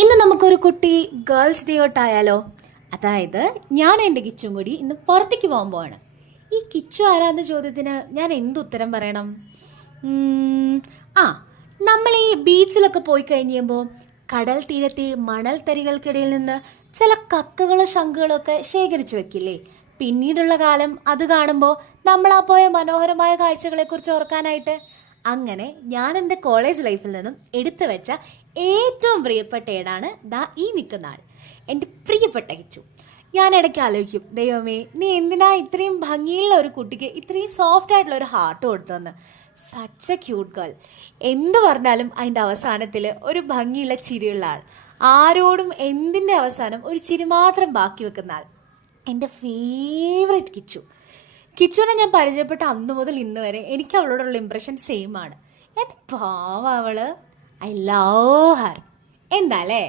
ഇന്ന് നമുക്കൊരു കുട്ടി ഗേൾസ് ഡേ ഔട്ടായാലോ? അതായത് ഞാനും എൻ്റെ കിച്ചും കൂടി ഇന്ന് പുറത്തേക്ക് പോകാൻ പോവാണ്. ഈ കിച്ചു ആരാന്ന ചോദ്യത്തിന് ഞാൻ എന്തുത്തരം പറയണം? ആ നമ്മൾ ഈ ബീച്ചിലൊക്കെ പോയി കഴിയുമ്പോൾ കടൽ തീരത്തെ മണൽ തരികൾക്കിടയിൽ നിന്ന് ചില കക്കകളും ശംഖുകളും ഒക്കെ ശേഖരിച്ചു വെക്കില്ലേ? പിന്നീടുള്ള കാലം അത് കാണുമ്പോൾ നമ്മളാ പോയ മനോഹരമായ കാഴ്ചകളെക്കുറിച്ച് ഓർക്കാനായിട്ട്. അങ്ങനെ ഞാൻ എൻ്റെ കോളേജ് ലൈഫിൽ നിന്നും എടുത്തു വെച്ച ഏറ്റവും പ്രിയപ്പെട്ട ഏടാണ് ദാ ഈ നിൽക്കുന്ന ആൾ, എൻ്റെ പ്രിയപ്പെട്ട കിച്ചു. ഞാൻ ഇടയ്ക്ക് ആലോചിക്കും, ദൈവമേ നീ എന്തിനാ ഇത്രയും ഭംഗിയുള്ള ഒരു കുട്ടിക്ക് ഇത്രയും സോഫ്റ്റ് ആയിട്ടുള്ള ഒരു ഹാർട്ട് കൊടുത്തതെന്ന്. Such a cute girl. എന്ത് പറഞ്ഞാലും അതിൻ്റെ അവസാനത്തിൽ ഒരു ഭംഗിയുള്ള ചിരിയുള്ള ആൾ, ആരോടും എന്തിൻ്റെ അവസാനം ഒരു ചിരി മാത്രം ബാക്കി വെക്കുന്ന ആൾ, എൻ്റെ ഫേവറേറ്റ് കിച്ചു. കിച്ചുവിനെ ഞാൻ പരിചയപ്പെട്ട അന്നു മുതൽ ഇന്ന് വരെ എനിക്ക് അവളോടുള്ള ഇമ്പ്രഷൻ സെയിം ആണ്. എന്ത് പാവ അവള്. I love her. എന്താ അല്ലേ?